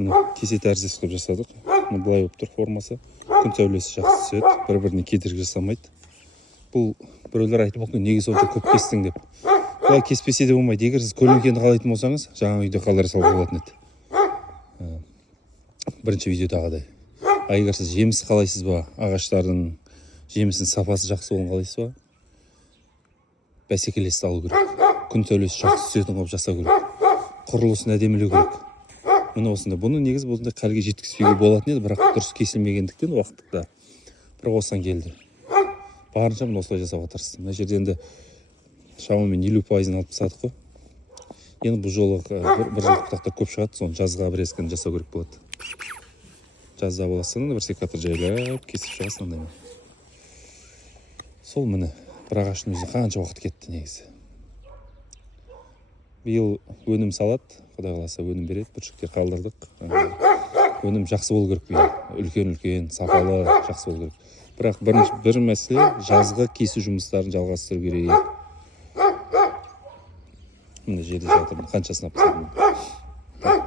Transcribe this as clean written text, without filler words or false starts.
міне кесе тәріздес қылып жасадық. Міне былай болып тұр формасы. Күн сәулесі жақсы түседі, бір-біріне кедергі жасамайды. Бұл біреулер айтып отыр, неге сонша көп кестің деп. Бұлай кеспесе де болмайды. Егер сіз көлеңкені қалайтын болсаңыз, жаңа үйде қалдыра салуға болатын еді. Бірінші видеодағыдай. Егер сіз жеміс қалайсыз ба, ағаштардың жемісінің сапасы жақсы болуын қалайсыз ба, бәсекелесті алу керек. Күн сәулесі жақсы түсетін қылып жасау керек. Құрылысын әдемілеу керек. Міне осындай. Бұны негіз осындай халге жеткізбеуге болатын еді, бірақ дұрыс кесілмегендіктен уақытта. Бірақ осыдан келді. Барынша мен осылай жасауға тырыстым. Мына жерде енді шамамен 50% алып тастадық қой. Енді бұл жолы бір жақтақтар көп шығады, соны жазға обрезканы жасау керек болады. Жазда боласың, бір секатор жайлап кесіп шығасың андай. Сол міне бір ағаштың өзі қанша уақыт кетті негізі. Биыл өнім салады, Құдай қаласа өнім береді, бүршіктер қалдырдық. Өнім жақсы болу керек биыл. Үлкен, сапалы, жақсы болу керек. Бірақ бір мәселе, жазғы кесу жұмыстарын жалғастыру керек. Міне жерде жатыр, қаншасына пысады.